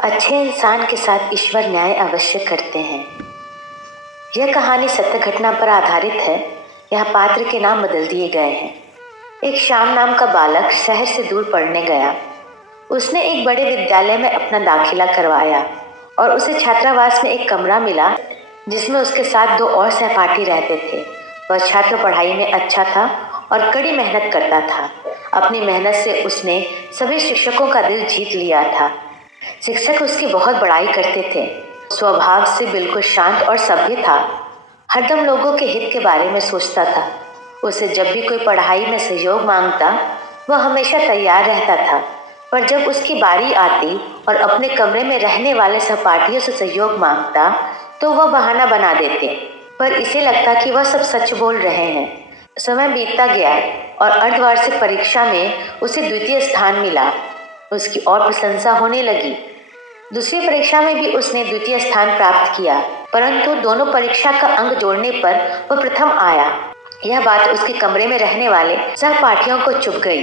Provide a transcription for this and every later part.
अच्छे इंसान के साथ ईश्वर न्याय अवश्य करते हैं। यह कहानी सत्य घटना पर आधारित है। यहाँ पात्र के नाम बदल दिए गए हैं। एक श्याम नाम का बालक शहर से दूर पढ़ने गया। उसने एक बड़े विद्यालय में अपना दाखिला करवाया और उसे छात्रावास में एक कमरा मिला जिसमें उसके साथ दो और सहपाठी रहते थे। वह छात्र पढ़ाई में अच्छा था और कड़ी मेहनत करता था। अपनी मेहनत से उसने सभी शिक्षकों का दिल जीत लिया था। शिक्षक उसकी बहुत बड़ाई करते थे। स्वभाव से बिल्कुल शांत और सभ्य था। हरदम लोगों के हित के बारे में सोचता था। उसे जब भी कोई पढ़ाई में सहयोग मांगता वह हमेशा तैयार रहता था, पर जब उसकी बारी आती और अपने कमरे में रहने वाले सहपाठियों से सहयोग मांगता तो वह बहाना बना देते, पर इसे लगता कि वह सब सच बोल रहे हैं। समय बीतता गया और अर्धवार्षिक परीक्षा में उसे द्वितीय स्थान मिला। उसकी और प्रशंसा होने लगी। दूसरी परीक्षा में भी उसने द्वितीय स्थान प्राप्त किया, परंतु दोनों परीक्षा का अंक जोड़ने पर वह प्रथम आया। यह बात उसके कमरे में रहने वाले सहपाठियों को चुभ गई।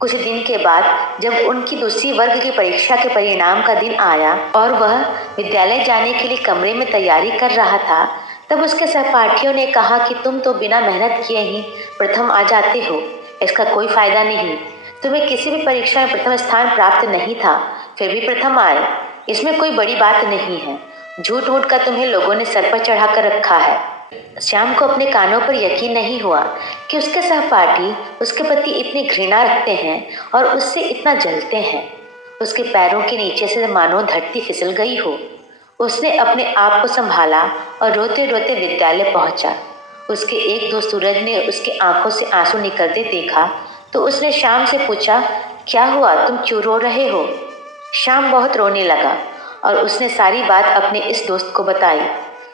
कुछ दिन के बाद जब उनकी दूसरी वर्ग की परीक्षा के परिणाम का दिन आया और वह विद्यालय जाने के लिए कमरे में तैयारी कर रहा था, तब उसके सहपाठियों ने कहा कि तुम तो बिना मेहनत किए ही प्रथम आ जाते हो। इसका कोई फायदा नहीं। तुम्हें किसी भी परीक्षा में प्रथम स्थान प्राप्त नहीं था, फिर भी प्रथम आए। इसमें कोई बड़ी बात नहीं है। झूठ मूठ का तुम्हें लोगों ने सर पर चढ़ा कर रखा है। श्याम को अपने कानों पर यकीन नहीं हुआ कि उसके सहपाठी उसके प्रति इतनी घृणा रखते हैं और उससे इतना जलते हैं। उसके पैरों के नीचे से मानो धरती फिसल गई हो। उसने अपने आप को संभाला और रोते रोते विद्यालय पहुंचा। उसके एक दोस्त सूरज ने उसकी आंखों से आंसू निकलते देखा तो उसने श्याम से पूछा, क्या हुआ, तुम क्यों रो रहे हो? श्याम बहुत रोने लगा और उसने सारी बात अपने इस दोस्त को बताई।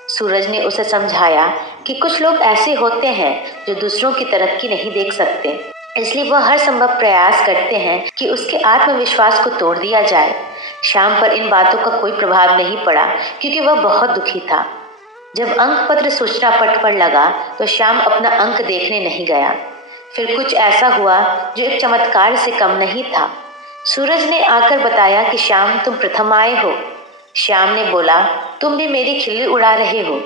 सूरज ने उसे समझाया कि कुछ लोग ऐसे होते हैं जो दूसरों की तरक्की नहीं देख सकते, इसलिए वह हर संभव प्रयास करते हैं कि उसके आत्मविश्वास को तोड़ दिया जाए। श्याम पर इन बातों का कोई प्रभाव नहीं पड़ा क्योंकि वह बहुत दुखी था। जब अंक पत्र सूचना पट पर लगा तो श्याम अपना अंक देखने नहीं गया। फिर कुछ ऐसा हुआ जो एक चमत्कार से कम नहीं था। सूरज ने आकर बताया कि श्याम, तुम प्रथम आए हो। श्याम ने बोला, तुम भी मेरी खिल्ली उड़ा रहे हो।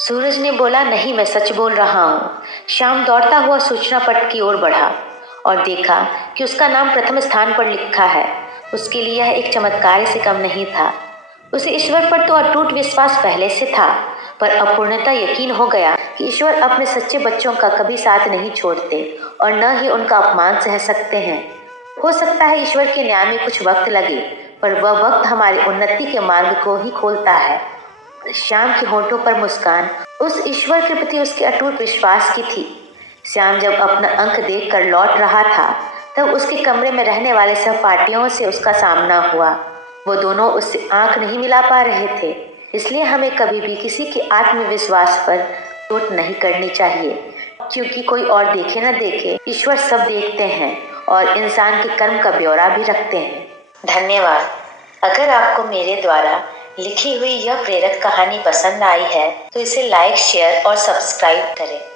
सूरज ने बोला, नहीं, मैं सच बोल रहा हूँ। श्याम दौड़ता हुआ सूचना पट की ओर बढ़ा और देखा कि उसका नाम प्रथम स्थान पर लिखा है। उसके लिए यह एक चमत्कार से कम नहीं था। उसे ईश्वर पर तो अटूट विश्वास पहले से था, पर अपूर्णता यकीन हो गया कि ईश्वर अपने सच्चे बच्चों का कभी साथ नहीं छोड़ते और न ही उनका अपमान सह सकते हैं। हो सकता है ईश्वर के न्याय में कुछ वक्त लगे, पर वह वक्त हमारी उन्नति के मार्ग को ही खोलता है। श्याम के होठों पर मुस्कान उस ईश्वर के प्रति उसके अटूट विश्वास की थी। श्याम जब अपना अंक देखकर लौट रहा था तब उसके कमरे में रहने वाले सहपाठियों से उसका सामना हुआ। वो दोनों उससे आंख नहीं मिला पा रहे थे। इसलिए हमें कभी भी किसी के आत्मविश्वास पर चोट नहीं करनी चाहिए, क्योंकि कोई और देखे न देखे, ईश्वर सब देखते हैं और इंसान के कर्म का ब्यौरा भी रखते हैं। धन्यवाद। अगर आपको मेरे द्वारा लिखी हुई यह प्रेरक कहानी पसंद आई है तो इसे लाइक, शेयर और सब्सक्राइब करें।